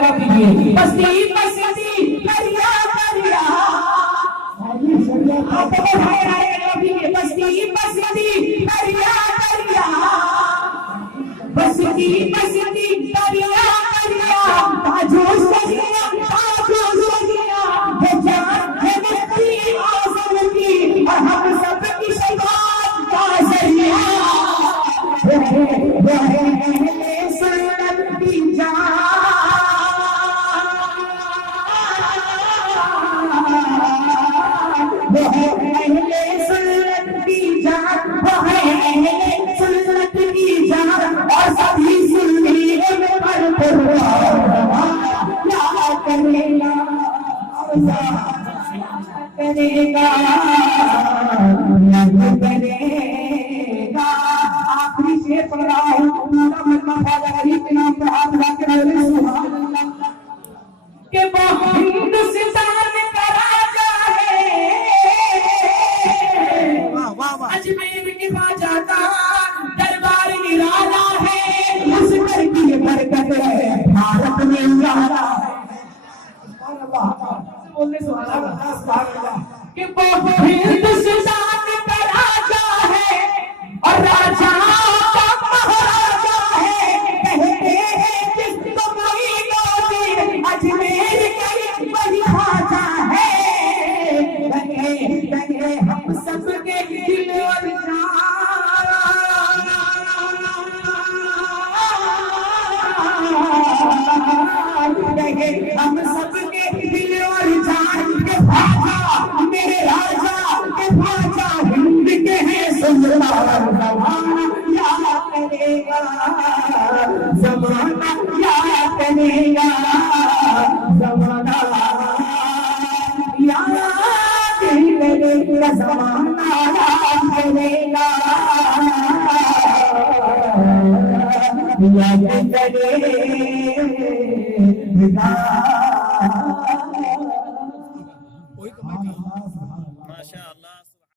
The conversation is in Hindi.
बस्ती बस्ती करिया करिया बस्ती बस्ती करिया करिया बस्ती बस्ती करिया करिया ताजोश करिया ताजोश करिया है जान है बस्ती आज़म की और हम सब की शबाब का सरिया है सुन्नत की जान वो है अहले सुन्नत की जान वो है अहले सुन्नत की जान और सभी सुन्नी पर क्या करेगा करेगा करेगा। आखिरी शेर पढ़ रहा हूँ पूरा मजमा ख्वाजा गरीब के नाम पर हाथ लगा के बोले सुभान अल्लाह के वो हिंदुस्तान का राजा है अजमेर के ख्वाजा का दरबार निराला है उस घर की बरकत है भारत में उजाला है। बोलने सुभान अल्लाह कि वो हिंदुस्तान का राजा है और राजा का महाराजा है कहते हैं जिसको कोई नौजी अजमेर के वही ख्वाजा है लगे लगे हम सबके दिल और जान लगे हम सबके दिल और जान के ख्वाजा मेरे राजा के ख्वाजा हिंद के हैं सुल्तान जमाना क्या करेगा जमाना क्या करेगा जमाना याद करेगा जमाना याद करेगा याद करेगा